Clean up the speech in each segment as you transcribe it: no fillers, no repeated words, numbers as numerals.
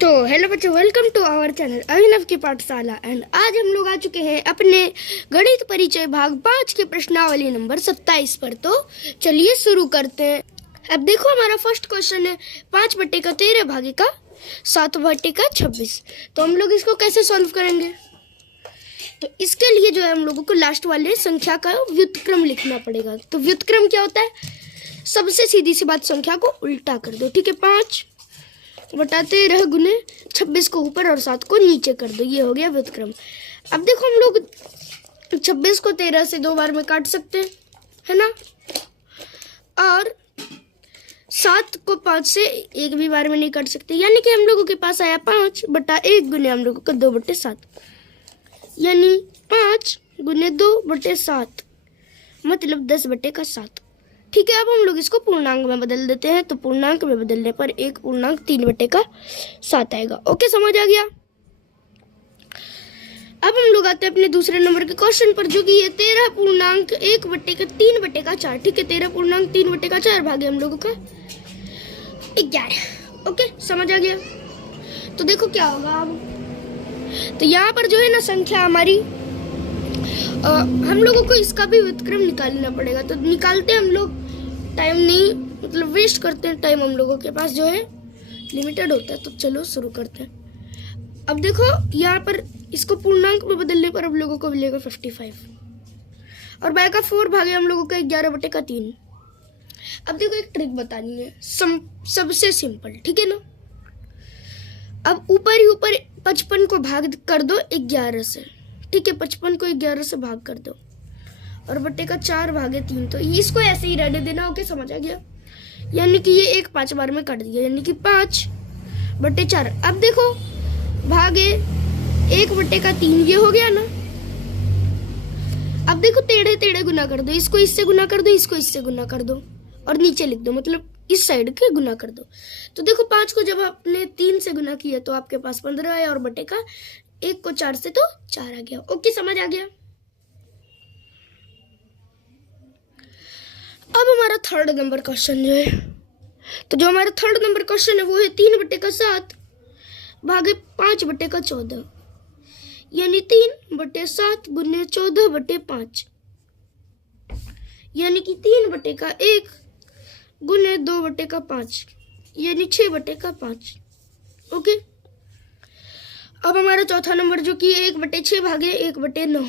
तो हेलो बच्चों, welcome to our channel अभिनव की पाठशाला। एंड आज हम लोग आ चुके हैं अपने गणित परिचय भाग 5 के प्रश्नावली नंबर 27 पर। तो चलिए शुरू करते हैं। अब देखो, हमारा फर्स्ट क्वेश्चन है 5/13 भागे का 7/26। तो हम लोग इसको कैसे सॉल्व करेंगे? तो इसके लिए जो है हम लोगों को लास्ट वाले संख्या का व्युत्क्रम लिखना पड़ेगा। तो व्युत्क्रम क्या होता है? सबसे सीधी सी बात, संख्या को उल्टा कर दो। ठीक है, 5/13 गुने 26 को ऊपर और 7 को नीचे कर दो। ये हो गया व्युत्क्रम। अब देखो, हम लोग 26 को 13 से 2 बार में काट सकते हैं, है ना, और 7 को 5 से एक भी बार में नहीं काट सकते। यानी कि हम लोगों के पास आया 5/1 गुने हम लोगों का 2/7, यानी 5 गुने 2/7 मतलब 10/7। ठीक है, अब हम लोग इसको पूर्णांक में बदल देते हैं। तो पूर्णांक में बदलने पर एक पूर्णांक 3/7 आएगा। ओके, समझ आ गया। अब हम लोग आते हैं अपने दूसरे नंबर के क्वेश्चन पर, जो कि ये 13 पूर्णांक 1/3/4। ठीक है, 13 पूर्णांक 3/4 भागे हम लोगों का 11। ओके, समझ आ गया। तो देखो क्या होगा अब। तो यहाँ पर जो है ना संख्या हमारी, हम लोगों को इसका भी व्युत्क्रम निकालना पड़ेगा। तो निकालते हैं हम लोग, टाइम नहीं मतलब वेस्ट करते हैं। टाइम हम लोगों के पास जो है लिमिटेड होता है। तो चलो शुरू करते हैं। अब देखो, यहाँ पर इसको पूर्णांक में बदलने पर हम लोगों को मिलेगा 55 और बाय का 4 भागे हम लोगों का 11/3। अब देखो, एक ट्रिक बतानी है, सबसे सिंपल। ठीक है ना। अब ऊपर ही ऊपर 55 को भाग कर दो 11 से। ठीक है, 55 को 11 से भाग कर दो और बट्टे का 4 भागे 3। तो इसको ऐसे ही रहने देना। ओके, समझ आ गया। यानी कि ये एक 5 बार में कट दिया, यानी कि 5/4। अब देखो, भागे 1/3 ये हो गया ना। अब देखो, टेढ़े टेढ़े गुना कर दो। इसको इससे गुना कर दो, इसको इससे गुना कर दो और नीचे लिख दो, मतलब इस साइड के गुना कर दो। तो देखो, 5 को जब आपने 3 से गुना किया तो आपके पास 15 आया और बट्टे का 1 को 4 से तो 4 आ गया। ओके, समझ आ गया। अब हमारा थर्ड नंबर क्वेश्चन जो है, तो जो हमारा थर्ड नंबर क्वेश्चन है वो है 3/7 भागे 5/14, यानी 3/7 गुने 14/5, यानी कि 3/1 गुने 2/5, यानी 6/5। ओके, अब हमारा चौथा नंबर जो कि 1/6 भागे 1/9,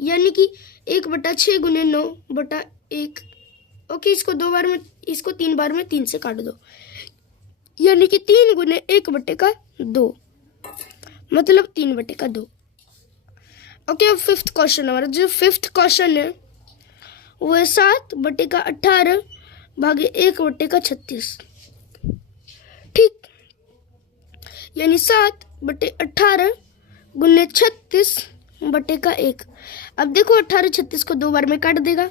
यानी कि 1/6 गुने 9/1। ओके, इसको 2 बार में, इसको 3 बार में 3 से काट दो, यानी कि 3 गुने 1/2 मतलब 3/2। ओके, अब फिफ्थ क्वेश्चन, हमारा जो फिफ्थ क्वेश्चन है वो है 7/18 भागे 1/36। ठीक, यानी 7/18 गुने 36/1। अब देखो, 18 36 को 2 बार में काट देगा,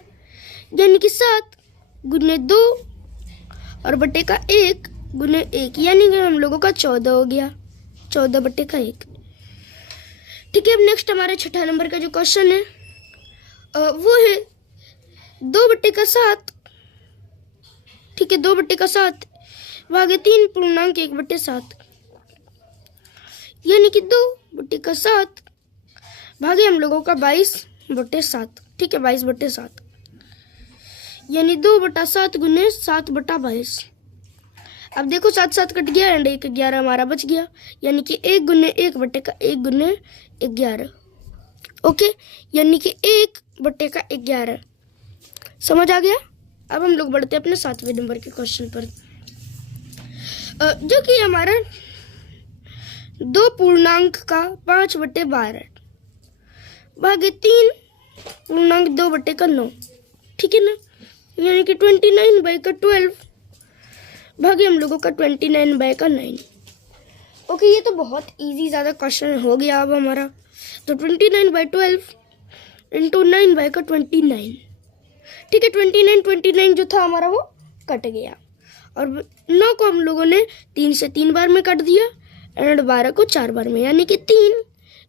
यानी कि 7 गुने 2 और बट्टे का 1 गुने 1, यानी कि हम लोगों का 14 हो गया, 14/1। ठीक है, अब नेक्स्ट हमारे छठा नंबर का जो क्वेश्चन है वो है 2/7। ठीक है, 2/7 भागे 3 पूर्णांक 1/7, यानी कि 2/7 भागे हम लोगों का 22/7। ठीक है, 22/7, यानी 2/7 गुने 7/22। अब देखो, 7 कट गया एंड 1 11 हमारा बच गया, यानी कि 1 गुने 1/1 गुने 11। ओके, यानी कि 1/11। समझ आ गया। अब हम लोग बढ़ते हैं अपने 7वें नंबर के क्वेश्चन पर, जो कि हमारा 2 पूर्णांक का 5/12 भागे 3 पूर्णांक 2/9। ठीक है ना, यानी कि 29/12 भागे हम लोगों का 29/9। ओके, ये तो बहुत इजी ज़्यादा क्वेश्चन हो गया अब हमारा। तो 29/12 इंटू 9/29। ठीक है, 29 जो था हमारा वो कट गया और 9 को हम लोगों ने 3 से 3 बार में काट दिया एंड 12 को 4 बार में, यानी कि 3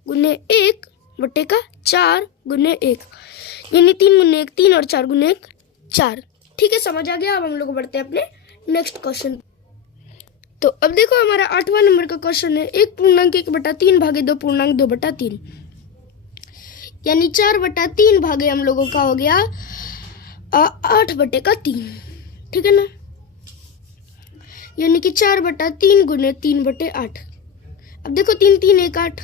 गुने 1/4 गुने 1, यानी 3 गुने 1 3 और 4 गुने 1 4। ठीक है, समझ आ गया। अब हम लोग बढ़ते हैं अपने नेक्स्ट क्वेश्चन। तो अब देखो हमारा 8वां नंबर का क्वेश्चन है, 1 पूर्णांक 1/3 भागे 2 पूर्णांक 2/3, यानी 4/3 भागे हम लोगों का हो गया 8/3, ठीक है ना, यानी कि 4/3 गुने 3/8। अब देखो 3 3 1 8,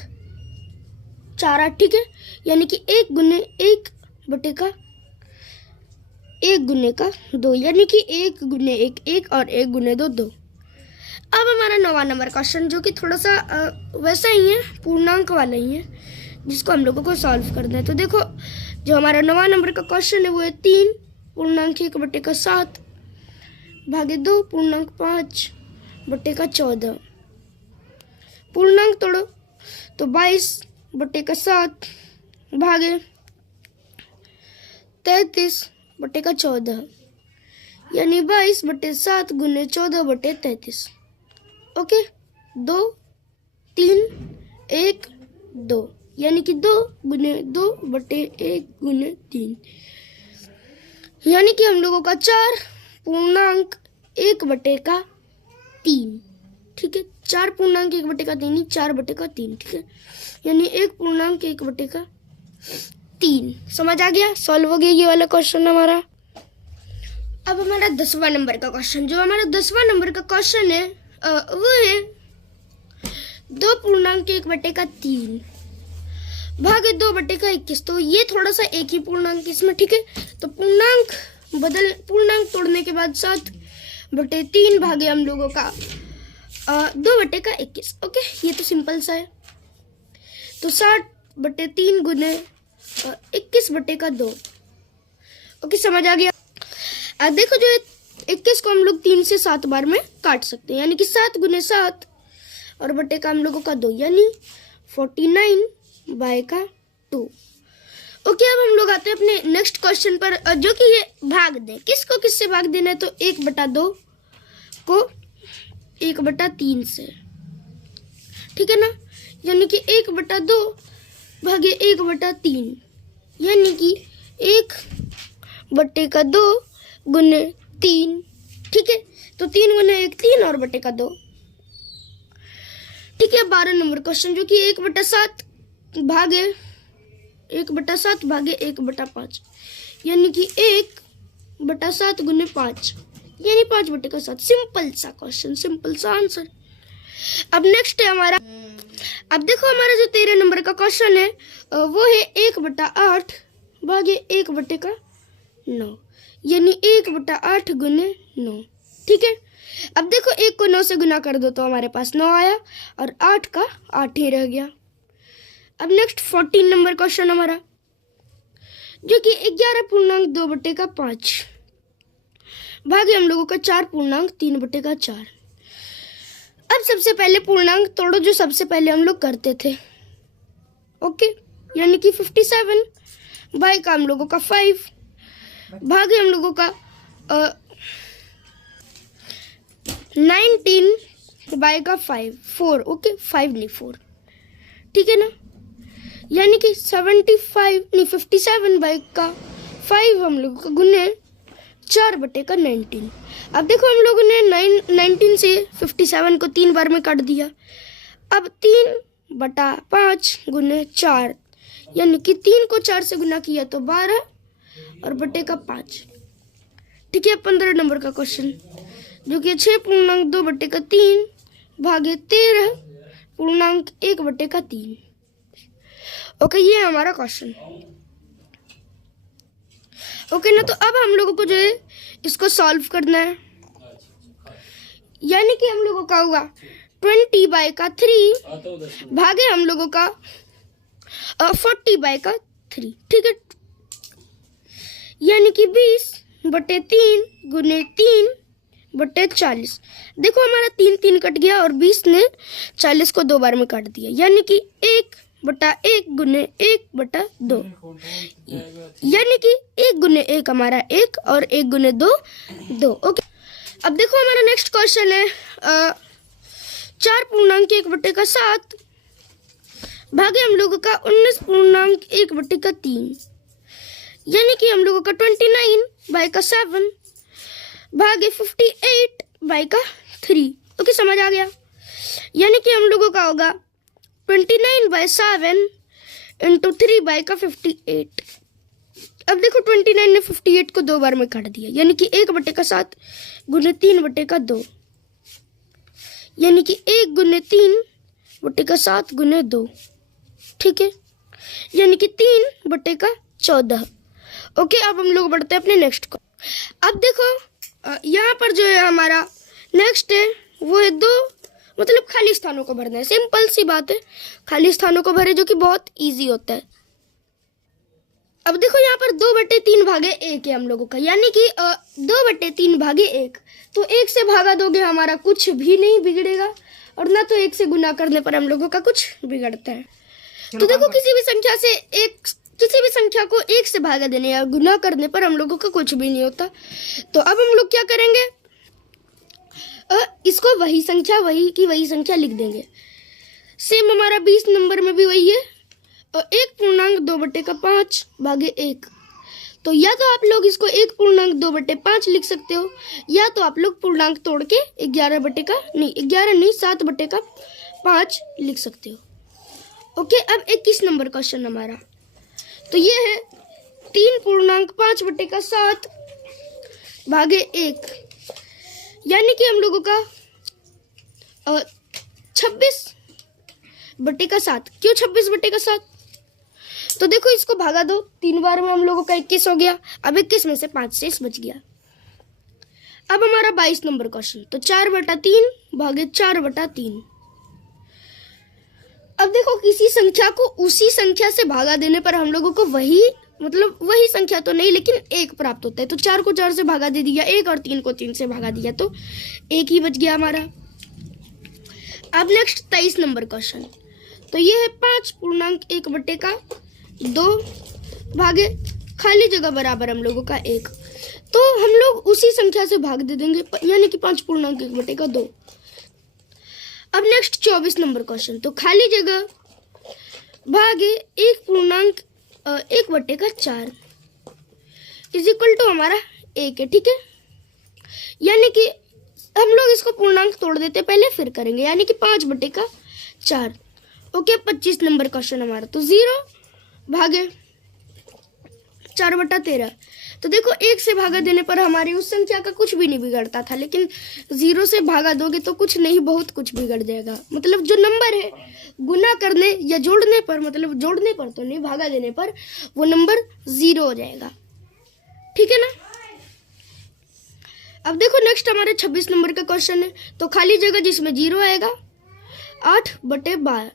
4 8, ठीक है, यानी कि 1 गुने 2, यानी कि 1 गुने 1 1 और 1 गुने 2 2। अब हमारा 9वां नंबर क्वेश्चन जो कि थोड़ा सा वैसा ही है, पूर्णांक वाला ही है, जिसको हम लोगों को सॉल्व करना है। तो देखो जो हमारा 9वां नंबर का क्वेश्चन है वो है 3 पूर्णांक 1/7 भागे 2 पूर्णांक 5/14। पूर्णांक तोड़ो तो 22/7 भागे 33/14, यानी 22/7 गुने 14/33। ओके, 2 3 1 2, यानी कि 2 गुने 2/1 गुने 3, यानी कि हम लोगों का 4 पूर्णांक 1/3, ठीक है, 4 पूर्णांक 1/3 नहीं, 4/3, ठीक है, यानी 1 पूर्णांक 1/3। समझ आ गया, सॉल्व हो गया ये वाला क्वेश्चन हमारा। अब हमारा 10वां नंबर का क्वेश्चन, जो हमारा 10वां नंबर का क्वेश्चन है वो है 2 पूर्णांक 1/3 भागे 2/21। तो ये थोड़ा सा एक ही पूर्णांक इसमें, ठीक है, तो पूर्णांक तोड़ने के बाद 7/3 भागे हम लोगों का 2/21। ओके, ये तो सिंपल सा है। तो 7/3 गुने 21/2। ओके, समझ आ गया। अब देखो जो 21 को हम लोग 3 से 7 बार में काट सकते हैं, यानी कि 7 गुने 7 और बटे का हम लोगों का 2, यानी 49/2। ओके, अब हम लोग आते हैं अपने नेक्स्ट क्वेश्चन पर, जो कि ये भाग दें। किसको किससे भाग देना है? तो 1/2 को 1/3 से, ठीक है ना, यानी कि 1/2 भागे 1/3, यानी कि 1/2 गुने 3, ठीक है, तो 3 गुने 1 3 और बटे का 2, ठीक है। 12 नंबर क्वेश्चन, जो कि 1/7 भागे 1/5, यानी कि 1/7 गुने 5, यानी 5/7। सिंपल सा क्वेश्चन, सिंपल सा आंसर। अब नेक्स्ट है हमारा, अब देखो हमारा जो 13 नंबर का क्वेश्चन है वो है 1/8 भागे 1/9, यानी 1/8 गुने 9, ठीक है। अब देखो 1 को 9 से गुना कर दो तो हमारे पास 9 आया और 8 का 8 ही रह गया। अब नेक्स्ट 14 नंबर क्वेश्चन हमारा, जो कि 11.2/5 भागे हम लोगों का 4.3/4। अब सबसे पहले पूर्णांक तोड़ो, जो सबसे पहले हम लोग करते थे। ओके, यानी कि 57 बाई का हम लोगों का 5 भागे हम लोगों का 19 बाई का 4। ओके, 5 नहीं 4, ठीक है ना, यानी कि 57 बाई का 5 हम लोगों का गुने 4/19। अब देखो हम लोगों ने 19 से 57 को 3 बार में काट दिया। अब 3/5 गुने 4, यानी कि 3 को 4 से गुना किया तो 12 और बटे का 5, ठीक है। 15 नंबर का क्वेश्चन, जो कि 6.2/3 भागे 13.1/3। ओके, ये हमारा क्वेश्चन। ओके ना, तो अब हम लोगों को जो है इसको सॉल्व करना है, यानी कि हम लोगों का होगा 20 बाई का 3 भागे हम लोगों का 40 बाई का 3, ठीक है, यानी कि 20/3 गुने 3/40। देखो हमारा 3 3 कट गया और 20 ने 40 को 2 बार में काट दिया, यानी कि 1/1 गुने 1/2, यानी कि 1 गुने 1 हमारा 1 और 1 गुने 2 2। ओके, अब देखो हमारा नेक्स्ट क्वेश्चन है 4.1/7 भागे हम लोगों का 19.1/3, यानी कि हम लोगों का 29 बाई का 7 भागे 58 बाई का 3, ओके, समझ आ गया। यानी कि हम लोगों का होगा 29/7 इंटू 3/58। अब देखो 29 ने 58 को 2 बार में काट दिया, यानी कि 1/7 गुने 3/2, यानी कि 1 गुने 3/7 गुने 2, ठीक है, यानी कि 3/14। ओके, अब हम लोग बढ़ते हैं अपने नेक्स्ट को। अब देखो यहाँ पर जो है हमारा नेक्स्ट है वो है 2, मतलब खाली स्थानों को भरना है। सिंपल सी बात है, खाली स्थानों को भरे, जो कि बहुत इजी होता है। अब देखो यहाँ पर 2/3 भागे 1 है हम लोगों का, यानी कि 2/3 भागे 1, तो 1 से भागा दोगे हमारा कुछ भी नहीं बिगड़ेगा, और ना तो 1 से गुना करने पर हम लोगों का कुछ बिगड़ता है। तो देखो किसी भी संख्या को 1 से भागा देने या गुना करने पर हम लोगों का कुछ भी नहीं होता। तो अब हम लोग क्या करेंगे, इसको वही संख्या लिख देंगे। सेम हमारा 20 नंबर में भी वही है, 1.2/5 भागे 1। तो या तो आप लोग इसको 1.2/5 लिख सकते हो, या तो आप लोग पूर्णांक तोड़ के 7/5 लिख सकते हो। ओके, अब 21 नंबर क्वेश्चन हमारा, तो ये है 3.5/7 भागे 1, यानी कि हम लोगों का 26/7। क्यों 26/7? तो देखो इसको भागा दो, 3 बार में हम लोगों का 21 हो गया। अब 21 में से 5 शेष बच गया। अब हमारा 22 नंबर क्वेश्चन, तो 4/3 भागे 4/3। अब देखो किसी संख्या को उसी संख्या से भागा देने पर हम लोगों को वही संख्या तो नहीं, लेकिन 1 प्राप्त होता है। तो 4 को 4 से भागा दे दिया 1, और 3 को 3 से भागा दिया तो 1 ही बच गया हमारा। अब नेक्स्ट 23 नंबर क्वेश्चन, तो ये है 5.1/2 भागे खाली जगह बराबर हम लोगों का 1। तो हम लोग उसी संख्या से भाग दे देंगे, यानी कि 5.1/2। अब नेक्स्ट 24 नंबर क्वेश्चन, तो खाली जगह भागे 1.1/4 इज इक्वल टू हमारा 1 है, ठीक है। यानी कि हम लोग इसको पूर्णांक तोड़ देते पहले, फिर करेंगे, यानी कि 5/4। ओके, 25 नंबर क्वेश्चन हमारा, तो 0 भागे 4/13। तो देखो 1 से भागा देने पर हमारी उस संख्या का कुछ भी नहीं बिगड़ता था, लेकिन 0 से भागा दोगे तो कुछ नहीं, बहुत कुछ बिगड़ जाएगा। मतलब जो नंबर है गुना करने या जोड़ने पर, मतलब जोड़ने पर तो नहीं, भागा देने पर वो नंबर 0 हो जाएगा, ठीक है ना। अब देखो नेक्स्ट हमारे 26 नंबर का क्वेश्चन है, तो खाली जगह जिसमें 0 आएगा 8/12,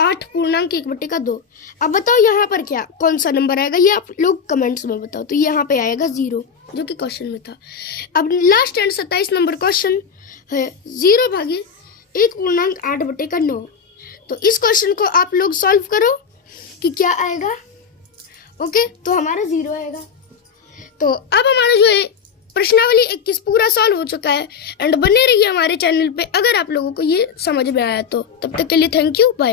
8.1/2। अब बताओ यहाँ पर क्या कौन सा नंबर आएगा, ये आप लोग कमेंट्स में बताओ। तो यहाँ पे आएगा 0, जो कि क्वेश्चन में था। अब लास्ट एंड 27 नंबर क्वेश्चन है 0 भागे 1.8/9। तो इस क्वेश्चन को आप लोग सॉल्व करो कि क्या आएगा। ओके, तो हमारा 0 आएगा। तो अब हमारा जो है प्रश्नावली 21 पूरा सॉल्व हो चुका है। एंड बने रहिए हमारे चैनल पे अगर आप लोगों को ये समझ में आया तो। तब तक के लिए थैंक यू, बाय।